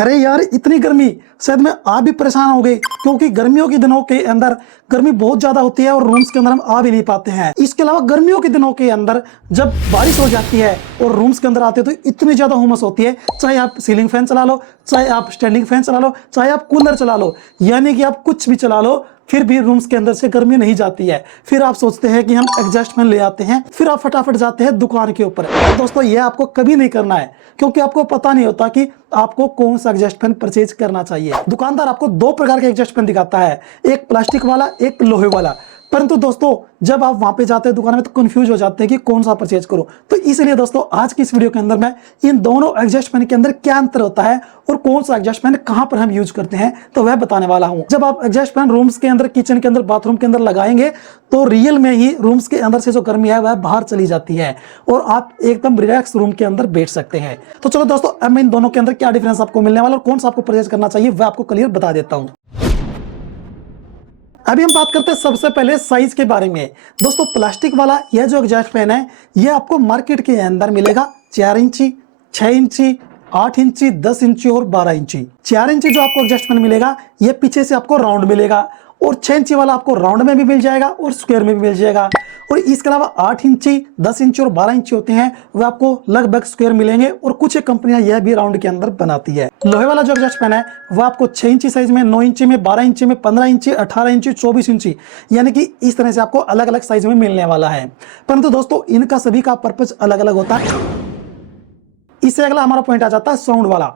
अरे यार इतनी गर्मी, शायद मैं आप भी परेशान हो गए क्योंकि गर्मियों के दिनों के अंदर गर्मी बहुत ज्यादा होती है और रूम्स के अंदर हम आ भी नहीं पाते हैं। इसके अलावा गर्मियों के दिनों के अंदर जब बारिश हो जाती है और रूम्स के अंदर आते हैं तो इतनी ज्यादा हुमस होती है, चाहे आप सीलिंग फैन चला लो, चाहे आप स्टैंडिंग फैन चला लो, चाहे आप कूलर चला लो, यानी कि आप कुछ भी चला लो, फिर भी रूम्स के अंदर से गर्मी नहीं जाती है। फिर आप सोचते हैं कि हम एग्जॉस्ट फैन ले आते हैं, फिर आप फटाफट जाते हैं दुकान के ऊपर। दोस्तों ये आपको कभी नहीं करना है क्योंकि आपको पता नहीं होता कि आपको कौन सा एग्जॉस्ट फैन परचेज करना चाहिए। दुकानदार आपको दो प्रकार के एग्जॉस्ट फैन दिखाता है, एक प्लास्टिक वाला, एक लोहे वाला। परंतु दोस्तों जब आप वहां पे जाते हैं दुकान में तो कंफ्यूज हो जाते हैं कि कौन सा परचेज करो। तो इसलिए दोस्तों आज की इस वीडियो के अंदर मैं इन दोनों एग्जॉस्ट फैन के अंदर क्या अंतर होता है और कौन सा एग्जॉस्ट फैन कहां पर हम यूज करते हैं तो वह बताने वाला हूं। जब आप एग्जॉस्ट फैन रूम्स के अंदर, किचन के अंदर, बाथरूम के अंदर लगाएंगे तो रियल में ही रूम्स के अंदर से जो गर्मी है वह बाहर चली जाती है और आप एकदम रिलैक्स रूम के अंदर बैठ सकते हैं। तो चलो दोस्तों अब मैं इन दोनों के अंदर क्या डिफरेंस आपको मिलने वाला और कौन सा आपको परचेज करना चाहिए वह आपको क्लियर बता देता हूं। अभी हम बात करते हैं सबसे पहले साइज के बारे में। दोस्तों प्लास्टिक वाला यह जो एग्जॉस्ट फैन है यह आपको मार्केट के अंदर मिलेगा 4 इंची, 6 इंची, 8 इंची, 10 इंची और 12 इंची। 4 इंची जो आपको एग्जॉस्ट फैन मिलेगा यह पीछे से आपको राउंड मिलेगा और 6 इंची वाला आपको राउंड में भी मिल जाएगा और स्क्वायर में भी मिल जाएगा। और इसके अलावा 8 इंची, 10 इंची और 12 इंची होते हैं वह आपको लगभग स्क्वायर मिलेंगे और कुछ एक कंपनियां यह भी राउंड के अंदर बनाती है। लोहे वाला जो एग्जॉस्ट फैन है वह आपको 6 इंची साइज में, 9 इंची में, 12 इंची में, 15 इंची, 18 इंची, 24 इंची, यानी कि इस तरह से आपको अलग अलग साइज में मिलने वाला है। परंतु दोस्तों इनका सभी का पर्पज अलग अलग होता है। इससे अगला हमारा पॉइंट आ जाता है साउंड वाला।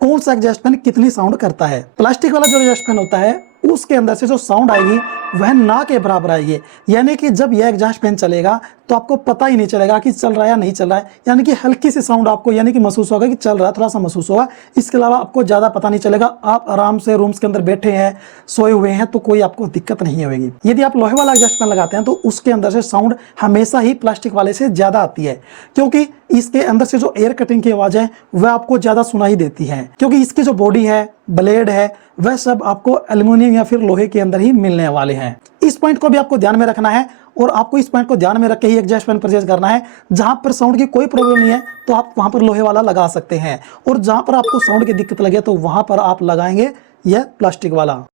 कौन सा एग्जॉस्ट फैन कितनी साउंड करता है। प्लास्टिक वाला जो एग्जॉस्ट फैन होता है उसके अंदर से जो साउंड आएगी वह ना के बराबर आएगी, यानी कि जब यह एग्जॉस्ट फैन चलेगा तो आपको पता ही नहीं चलेगा कि चल रहा है या नहीं चल रहा है, यानी कि हल्की सी साउंड आपको यानी कि महसूस होगा कि चल रहा है, थोड़ा सा महसूस होगा। इसके अलावा आपको ज्यादा पता नहीं चलेगा। आप आराम से रूम्स के अंदर बैठे हैं, सोए हुए हैं तो कोई आपको दिक्कत नहीं होगी। यदि आप लोहे वाला एग्जॉस्ट फैन लगाते हैं तो उसके अंदर से साउंड हमेशा ही प्लास्टिक वाले से ज्यादा आती है क्योंकि इसके अंदर से जो एयर कटिंग की आवाज है वह आपको ज्यादा सुनाई देती है क्योंकि इसकी जो बॉडी है, ब्लेड है, वह सब आपको एल्युमिनियम या फिर लोहे के अंदर ही मिलने वाले हैं। इस पॉइंट को भी आपको ध्यान में रखना है और आपको इस पॉइंट को ध्यान में रख के ही एग्जॉस्ट फैन परचेज करना है। जहां पर साउंड की कोई प्रॉब्लम नहीं है तो आप वहां पर लोहे वाला लगा सकते हैं और जहां पर आपको साउंड की दिक्कत लगे तो वहां पर आप लगाएंगे यह प्लास्टिक वाला।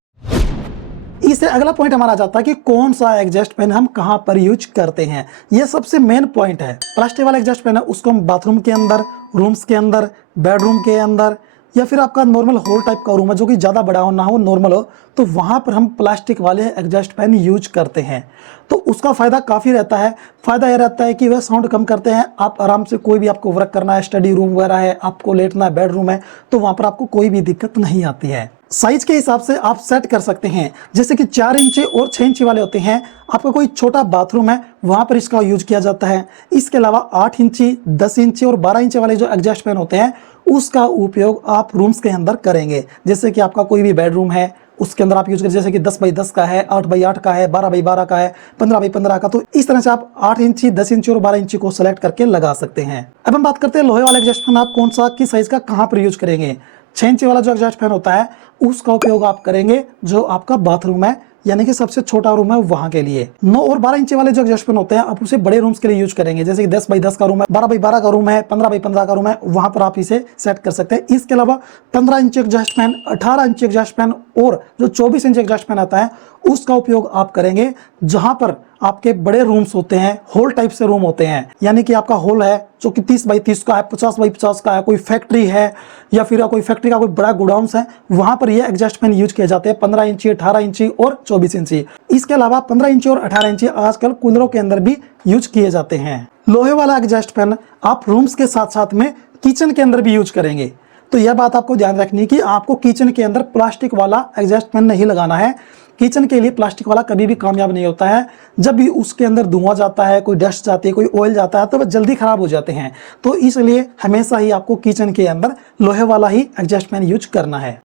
इससे अगला पॉइंट हमारा जाता है कि कौन सा एग्जॉस्ट फैन हम कहां पर यूज करते हैं। यह सबसे मेन पॉइंट है। प्लास्टिक वाला एग्जॉस्ट फैन है उसको हम बाथरूम के अंदर, रूम्स के अंदर, बेडरूम के अंदर या फिर आपका नॉर्मल हॉल टाइप का रूम है जो कि ज़्यादा बड़ा हो ना हो, नॉर्मल हो, तो वहाँ पर हम प्लास्टिक वाले एग्जॉस्ट फैन यूज करते हैं। तो उसका फ़ायदा काफ़ी रहता है। फ़ायदा यह रहता है कि वह साउंड कम करते हैं। आप आराम से कोई भी आपको वर्क करना है, स्टडी रूम वगैरह है, आपको लेटना है, बेडरूम है, तो वहाँ पर आपको कोई भी दिक्कत नहीं आती है। साइज के हिसाब से आप सेट कर सकते हैं, जैसे कि 4 इंची और 6 इंची वाले होते हैं। आपका कोई छोटा बाथरूम है वहाँ पर इसका यूज किया जाता है। इसके अलावा 8 इंची, 10 इंची और 12 इंची वाले जो एग्जॉस्ट फैन होते हैं उसका उपयोग आप रूम्स के अंदर करेंगे। जैसे कि आपका कोई भी बेडरूम है उसके अंदर आप यूज करें, जैसे कि 10 बाई 10 का है, 8 बाई 8 का है, 12 बाई 12 का है, 15 बाई 15 का। तो इस तरह से आप 8 इंची, 10 इंची और 12 इंची को सेलेक्ट करके लगा सकते हैं। अब हम बात करते हैं लोहे वाला एग्जॉस्ट फैन आप कौन सा, किस साइज का, कहाँ पर यूज करेंगे। 6 इंची वाला जो एग्जॉस्ट फैन होता है उसका उपयोग आप करेंगे जो आपका बाथरूम है, यानी कि सबसे छोटा रूम है वहां के लिए। 9 और 12 इंची वाले जो एग्जॉस्ट फैन होते हैं आप उसे बड़े रूम्स के लिए यूज करेंगे, जैसे कि 10 बाई 10 का रूम है, 12 बाई 12 का रूम है, 15 बाई 15 का रूम है, वहां पर आप इसे सेट कर सकते हैं। इसके अलावा 15 इंची एग्जॉस्ट फैन, 18 इंची एग्जॉस्ट फैन और जो 24 इंची एग्जॉस्ट फैन आता है उसका उपयोग आप करेंगे जहां पर आपके बड़े रूम्स होते हैं, हॉल टाइप से रूम होते हैं, यानी कि आपका हॉल है जो कि 30 बाई 30 का है, 50 बाई 50 का है, कोई फैक्ट्री है या फिर कोई फैक्ट्री का कोई बड़ा गोडाउन है, वहां पर ये एग्जॉस्ट फैन यूज किए जाते हैं। 15 इंची, 18 इंची और 24 इंची। इसके अलावा 15 इंची और 18 इंची आजकल कूलरों के अंदर भी यूज किए जाते हैं। लोहे वाला एग्जॉस्ट फैन आप रूम्स के साथ साथ में किचन के अंदर भी यूज करेंगे। तो यह बात आपको ध्यान रखनी कि आपको किचन के अंदर प्लास्टिक वाला एग्जॉस्ट फैन नहीं लगाना है। किचन के लिए प्लास्टिक वाला कभी भी कामयाब नहीं होता है। जब भी उसके अंदर धुआं जाता है, कोई डस्ट जाती है, कोई ऑयल जाता है तो वह जल्दी खराब हो जाते हैं। तो इसलिए हमेशा ही आपको किचन के अंदर लोहे वाला ही एग्जॉस्ट फैन यूज करना है।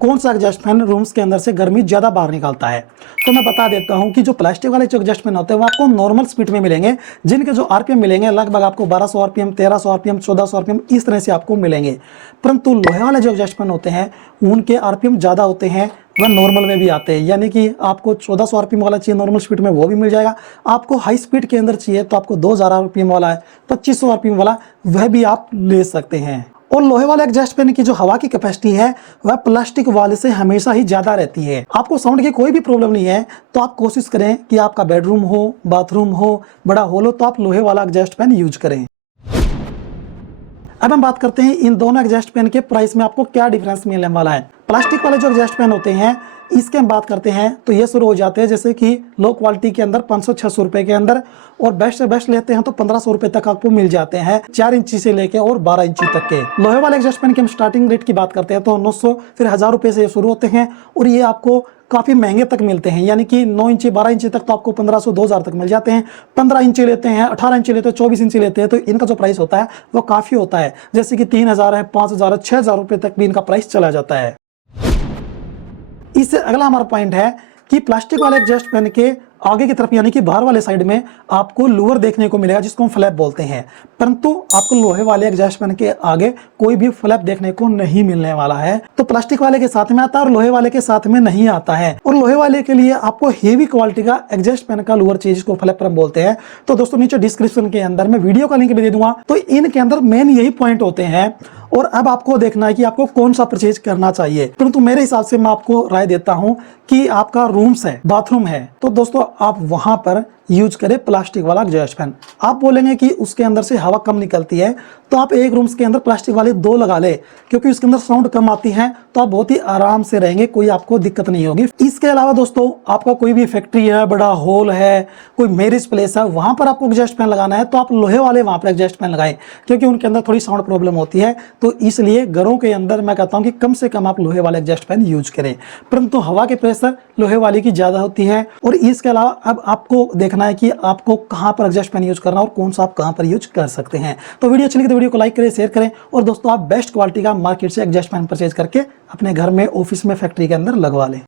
कौन सा एग्जॉस्ट फैन रूम्स के अंदर से गर्मी ज्यादा बाहर निकालता है, तो मैं बता देता हूं कि जो प्लास्टिक वाले जो एग्जॉस्ट फैन होते हैं वो आपको नॉर्मल स्पीड में मिलेंगे, जिनके जो आरपीएम मिलेंगे लगभग आपको 1200 आरपीएम, 1300 आरपीएम, 1400 आरपीएम इस तरह से आपको मिलेंगे। परंतु लोहे वाले जो एग्जॉस्ट फैन होते हैं उनके आरपीएम ज्यादा होते हैं, वह नॉर्मल में भी आते हैं, यानी कि आपको 1400 आरपीएम वाला चाहिए नॉर्मल स्पीड में वो भी मिल जाएगा। आपको हाई स्पीड के अंदर चाहिए तो आपको 2000 आरपीएम वाला है, 2500 आरपीएम वाला वह भी आप ले सकते हैं। और लोहे वाले एग्जॉस्ट फैन की जो हवा की कैपेसिटी है वह प्लास्टिक वाले से हमेशा ही ज्यादा रहती है। आपको साउंड की कोई भी प्रॉब्लम नहीं है तो आप कोशिश करें कि आपका बेडरूम हो, बाथरूम हो, बड़ा हॉल हो, तो आप लोहे वाला एग्जॉस्ट फैन यूज करें। अब हम बात करते हैं इन दोनों एग्जॉस्ट फैन के प्राइस में आपको क्या डिफरेंस मिलने वाला है। प्लास्टिक वाले जो एग्जॉस्ट फैन होते हैं इसके हम बात करते हैं तो ये शुरू हो जाते हैं जैसे कि लो क्वालिटी के अंदर 500-600 रुपए के अंदर, और बेस्ट से बेस्ट लेते हैं तो 1500 रुपए तक आपको मिल जाते हैं 4 इंची से लेके और 12 इंची तक के। लोहे वाले एग्जॉस्ट फैन की हम स्टार्टिंग रेट की बात करते हैं तो 900 फिर 1000 रुपए से शुरू होते हैं और ये आपको काफी महंगे तक मिलते हैं, यानी कि 9 इंची 12 इंची तक तो आपको 1500-2000 तक मिल जाते हैं। 15 इंची लेते हैं, 18 इंची लेते हैं, 24 इंची लेते हैं तो इनका जो प्राइस होता है वो काफी होता है, जैसे कि 3000 है, 5000 है, 6000 रुपए तक भी इनका प्राइस चला जाता है। इससे अगला हमारा पॉइंट है कि प्लास्टिक वाले एग्जॉस्ट फैन के आगे की तरफ यानी कि बाहर वाले साइड में आपको लूवर देखने को मिलेगा जिसको हम फ्लैप बोलते हैं, परंतु आपको लोहे वाले एग्जॉस्ट फैन के आगे कोई भी फ्लैप देखने को नहीं मिलने वाला है। तो प्लास्टिक वाले के साथ में आता है और लोहे वाले के साथ में नहीं आता है। और लोहे वाले के लिए आपको हेवी क्वालिटी का एग्जॉस्ट फैन का लूवर चाहिए जिसको फ्लैप हम बोलते हैं। तो दोस्तों नीचे डिस्क्रिप्शन के अंदर मैं वीडियो का लिंक भी दे दूंगा। तो इनके अंदर मेन यही पॉइंट होते हैं और अब आपको देखना है कि आपको कौन सा परचेज करना चाहिए। परंतु मेरे हिसाब से मैं आपको राय देता हूं कि आपका रूम्स है, बाथरूम है, तो दोस्तों आप वहां पर यूज करें प्लास्टिक वाला एग्जॉस्ट फैन। आप बोलेंगे कि उसके अंदर से हवा कम निकलती है, तो आप एक रूम्स के अंदर प्लास्टिक वाले 2 लगा ले, क्योंकि उसके अंदर साउंड कम आती है, तो आप बहुत ही आराम से रहेंगे, कोई आपको दिक्कत नहीं होगी। इसके अलावा दोस्तों आपका कोई भी फैक्ट्री है, बड़ा हॉल है, कोई मैरिज प्लेस है, वहां पर आपको एग्जॉस्ट फैन लगाना है तो आप लोहे वाले वहां पर एग्जॉस्ट फैन लगाएं, क्योंकि उनके अंदर थोड़ी साउंड प्रॉब्लम होती है। तो इसलिए घरों के अंदर मैं कहता हूं कि कम से कम आप लोहे वाले एग्जॉस्ट फैन यूज करें, परंतु हवा के प्रेशर लोहे वाले की ज्यादा होती है। और इसके अलावा अब आपको देखना है कि आपको कहां पर एग्जॉस्ट फैन यूज करना और कौन सा आप कहां पर यूज कर सकते हैं। तो वीडियो अच्छी लगी तो वीडियो को लाइक करें, शेयर करें, और दोस्तों आप बेस्ट क्वालिटी का मार्केट से एग्जॉस्ट फैन परचेज करके अपने घर में, ऑफिस में, फैक्ट्री के अंदर लगवा लें।